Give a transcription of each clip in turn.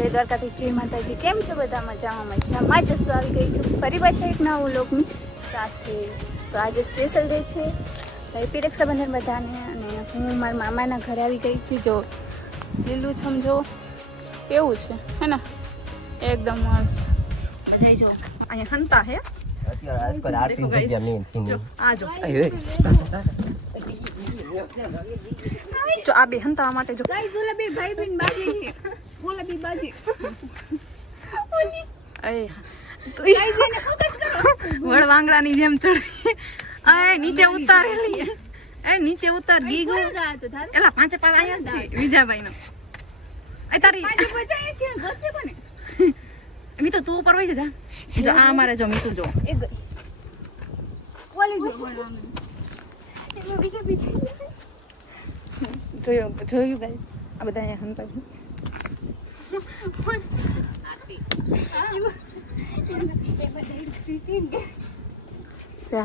જય દ્વારકાધીશ, જય માતાજી. કેમ છો બધા? મજામાં જશું. આવી ગઈ છું ફરી પાછા એક નવા વ્લોગની સાથે. તો આજે સ્પેશિયલ ડે છે, હેપી રક્ષાબંધન બધાને. અને હું મારા મામાના ઘરે આવી ગઈ છું. જો લીલું છમ જો કેવું છે હે ને, એકદમ મસ્ત. બધા જો અહીંયા હંતા હે અત્યારે આજકાલ આરતી જગ્યા મેન છે. આજો જો આ બે હંતાવા માટે જો ગાઈસ ઓલા બે ભાઈ બેન બાજી છે, ઓલા બે બાજી ઓલી અય તું ગાઈસ એને ફોકસ કરો. વળ વાંગડાની જેમ ચડી અય નીચે ઉતારેલી એ નીચે ઉતાર ગીગો એલા પાંચે પાંચ આયા છે વિજાભાઈ નો. એ તારી પાંચે બચાય છે ઘસે કોને મી તો તું ઉપર વઈ જા. જો આ મારે જો મીતુ જો એ ગઈ ઓલી જો બોલ આમે એનો બીજો બીજો જોયું ગાઈસ આ બધા અહીંયા હંતા છે.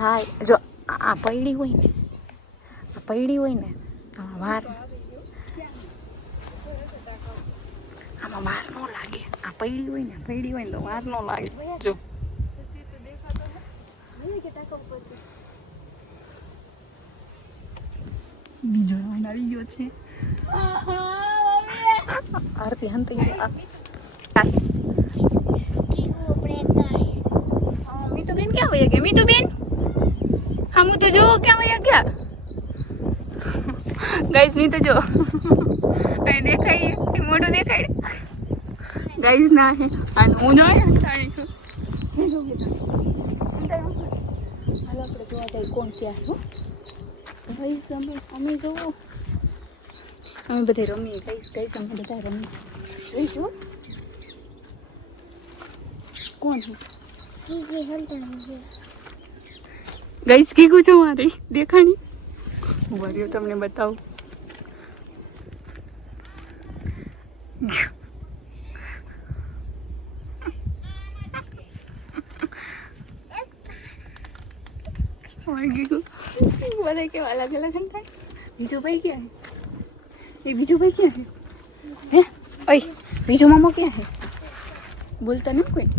હાય જો આ પૈડી હોય ને, આ પૈડી હોય ને વાર આમાં વાર ન લાગે. આ પૈડી હોય ને, પૈડી હોય ને તો વાર ન લાગે. જો બીજો આવી ગયો છે. આરતી હંતી મીતુ બેન ક્યાં વયા ગયા? મીતુ બેન હા હું તો જો ક્યાં વયા ગયા ગાઈસ. મીતુ જો અહીં દેખાય મોઢું દેખાય ગાઈસ ના હે અને હું ના આપણે જોવા જાય કોણ ક્યાં ગાઈસ. અમે જોવો અમે બધા રમીએ ગાઈસ. અમે બધા રમીએ જોઈશું કોણ ગાઈસ. કીકું છું મારી દેખાણી વર્યો તમને બતાવું. બધા કેવા અલગ અલગ હતા. બીજો ભાઈ ક્યાં હે? એ બીજો ભાઈ ક્યાં હે? ઓય બીજો મામો ક્યાં હે? બોલતા નહીં કોઈ.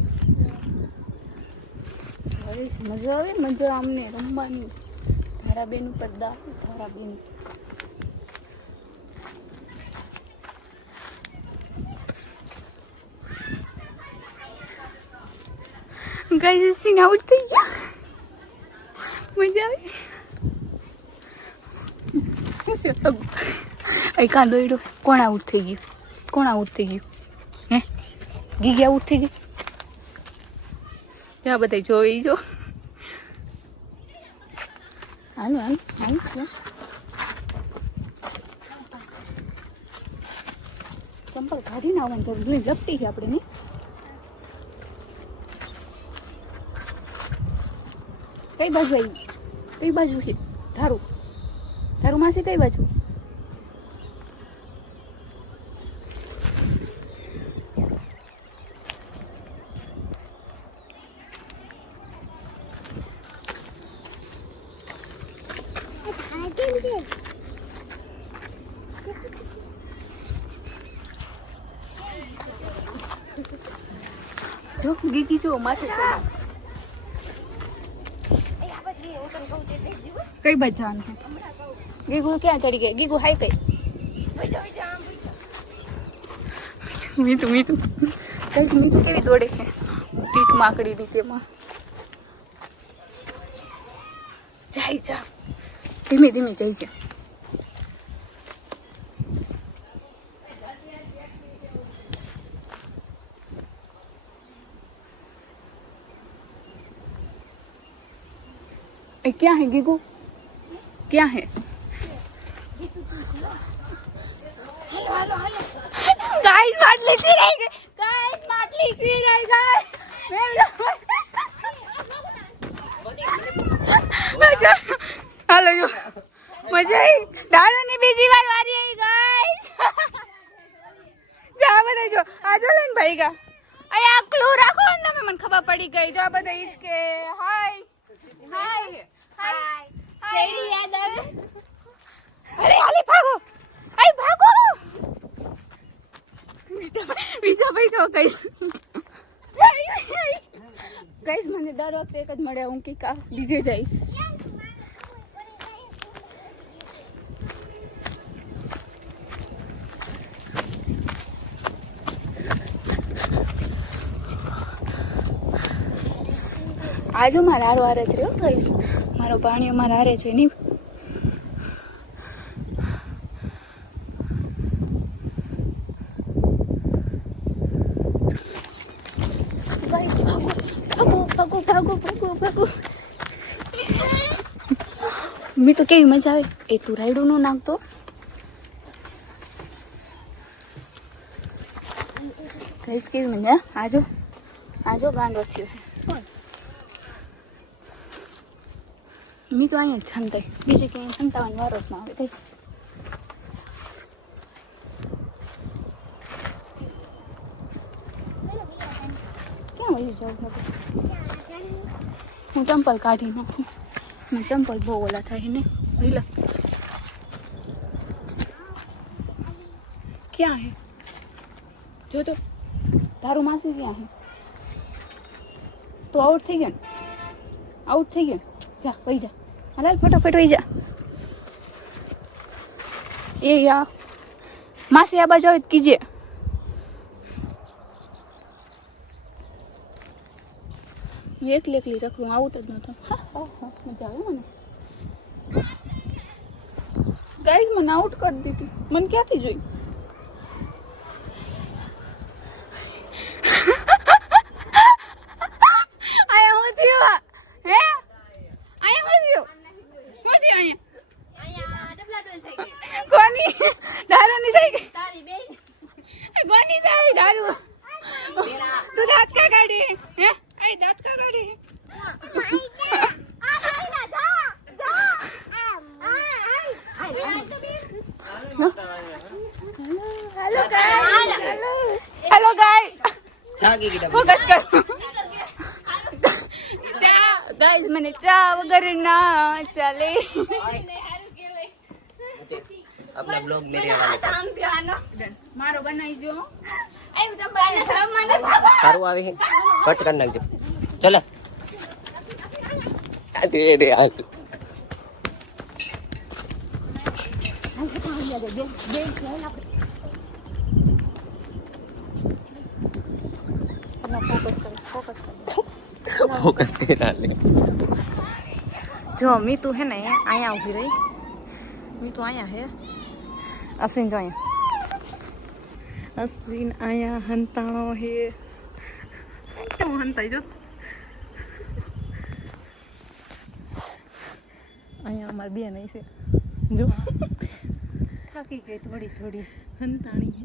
મજા આવે, મજા અમને રમવાની. તારા બેન ઉપર તારા બેન ગાઈસ સીન આઉટ થઈ ગયા. મજા આવી. કાંદો એડો કોણ આઉટ થઈ ગયું? કોણ આઉટ થઈ ગયું? હે ગીગી આઉટ થઈ ગઈ. ત્યાં બધા જોઈ જો. હાલો હાલો હાલો ચંપલ કાઢીને આવવાનું જરૂર નહીં. લપટી છે આપણે નહીં. કઈ બાજુ આવી? કઈ બાજુ છે તારું? તારું માસી કઈ બાજુ? જો ગીગી જો માથે છે. કઈ બાજુ જવાનું છે? ગીગુ ક્યાં ચડી ગઈ? ગીગુ હાઈ કઈ? મીતુ મીતુ કઈ મીતુ કેવી દોડે છે ટીટ માકડી રીતે માં. જાય જા ધીમે ધીમે જાય છે. क्या है गीगू? क्या है? हेलो हेलो हेलो गाइस માટલી ચીરાઈ ગઈ. ગાइस માટલી ચીરાઈ ગઈ. હાલો જો મજા આવી. દારૂની બીજી વાર વારી આવી ગાइस. જો આ બધા જો આ જો ને ભાઈ ગા અહીંયા ક્લુ રાખો ને મને ખબર પડી ગઈ. જો આ બધા ઈજ કે હાય હાય હાય શેરી યાદ આવે. અરે હાલી ભાગો. આઈ ભાગો. બીજો ભાઈ તો ગાઈસ મને દર વખતે એક જ મળે હું કે બીજે જઈશ. આજુ મારા હારો હારે જ રહ્યો ગાઈસ, મારો પાણી અમારા હારે છે નહીં. મેં તો કેવી મજા આવે. એ તું રાયડું નો નાખતો. કઈશ કેવી મજા. આજો આજો ગાંડો થયો. મેં તો અહીંયા જ છંતાઈ, બીજી ક્યાંય છંતાવાનો વારો જ ના આવે. કઈશ ક્યાં વયું જાઉં હવે? હું ચંપલ કાઢી નાખું. મેં ચંપલ બહુ ઓલા થાય ને પહેલા. ક્યાં હે જો તો તારું માસી ક્યાં હે? તું આઉટ થઈ ગયો ને? આઉટ થઈ ગયો. જા વહી જા. હાલ ફટાફટ વહી જા. એ યા માસી આ બાજુ આવે તો કીજે. એકલી એકલી રખડું આઉટ જ નતો. મજા આવે મને. ગાઈસ મને આઉટ કરી દીધી. મને ક્યાંથી જોઈ? આયા હું થયો હે? આયા હું થયો? હું થયો અહીંયા ડબલા ડોલ થઈ ગઈ. કોની દારૂ ની થઈ ગઈ? તારી બેન. કોની થઈ દારૂ? તું દાંત કા કાઢી હે? આઈ દાંત કા કાઢી? હેલો ગાઈસ, ફોકસ કરો. ગાઈસ મને ચા વગર ના ચાલે. अपना ब्लॉग मेरे वाले मारो बनाई जो तारू आवे है कट कर नाख दे. चलो अरे रे यार फोकस कर डाले. जो मी तू है ना आया उभी रही. मी तू आया है असीन जो असीन आया हंताणो है. क्यों हंताई जो आया हमार बेन नहीं से जो थाकी गई थोड़ी थोड़ी हंताणी है.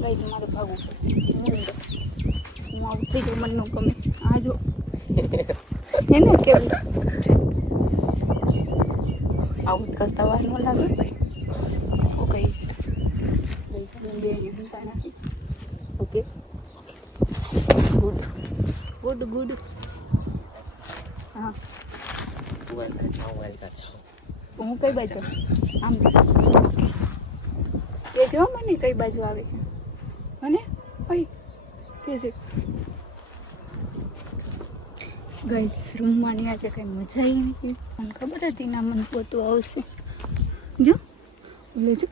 गाइस हमारे भागू પડશે. હું આવું થઈ ગયું મનનું ગમે. આ જો એને કેવું આઉટ કરતા વાર ન લાગે ભાઈ. ઓ કહીશ ઓકે ગુડ ગુડ ગુડ. હા હું કઈ બાજુ આમ કે જો મને કઈ બાજુ આવે મને ભાઈ કે છે. ગાઈસ રૂમમાં ની આજે કઈ મજા આવી નથી. મને ખબર હતી ના મન પોતું આવશે. જો ઓલે જો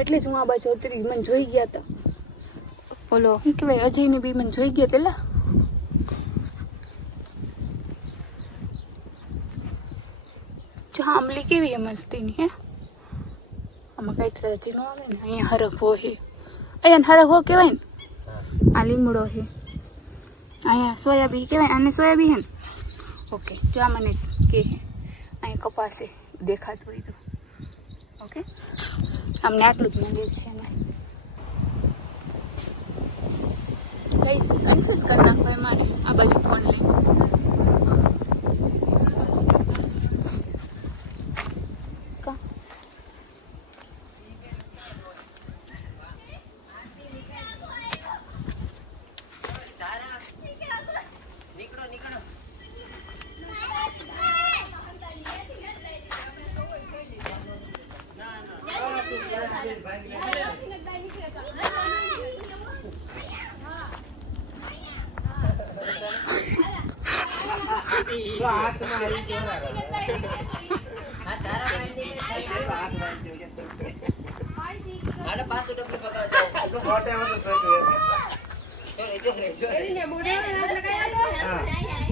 એટલે જ હું આ બાજુ ઉતરી. મને જોઈ ગયા હતા ઓલો શું કહેવાય અજય ને બી મને જોઈ ગયા પેલા. જો આમલી કેવી મસ્તીની હે. આમાં કઈ ત્રાજી નો આવે ને. અહીંયા હરખો હે. અહીંયા હરખો કહેવાય ને. આ લીમડો છે. અહીંયા સોયાબી કહેવાય. આને સોયાબી હે ને. ઓકે જો આ મને કે અહીંયા કપાસ છે દેખાતું હોય તો. ઓકે અમને આટલું જ મંદિર છે ને. કઈ કન્ફ્યુઝ કરી નાખો એમાં આ બાજુ ફોન લઈ. હાલો પાછું ડબલું પકડો.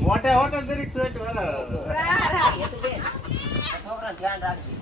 મોટા હોતા દરેક સ્વેટ વાળા છોકરા ધ્યાન રાખજે.